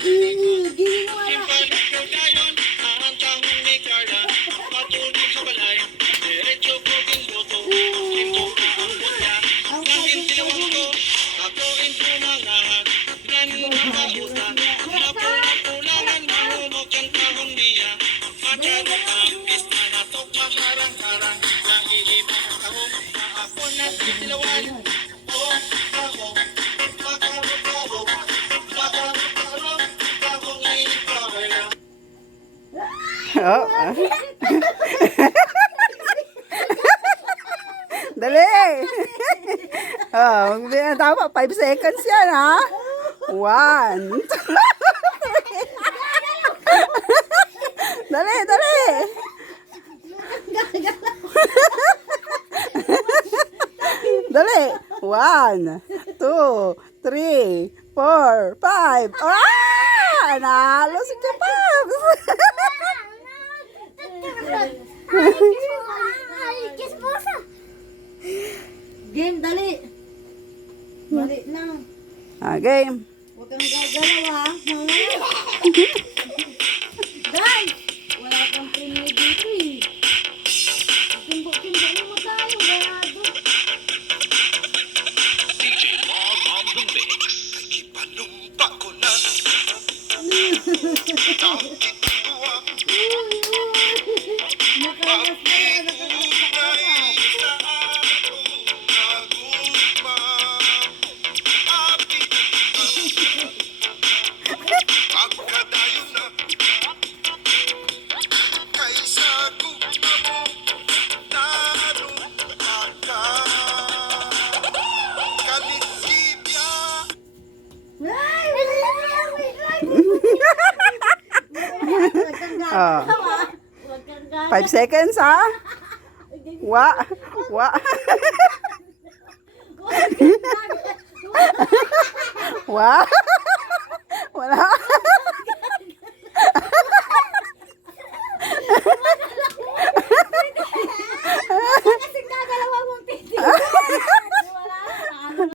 Gini mo wala. Oh. Dali. Oh, tama, 5 seconds yan, ha? 1. Dali, dali. Dali. 1, 2, 3, 4, 5. Ah! Nalo si Kapabs. Game, dali. Dali na. Game. Huwag kang gagalaw, ha? Guys, wala kang premiere dito, eh. Timbok-timbok mo tayo, gado. DJ Mom on the mix. Ipanumpa ko na. Tawagin ko ang Nakakas na yan, pag-ibig sa atong nagugma. Pagkadayon na kaysa gugma mo narumpa ka. Kalitibya Huwag kang gagalaw, ha? Huwag kang gagalaw. 5 seconds, ha? Wa. Huwag kang gagalaw. Wa.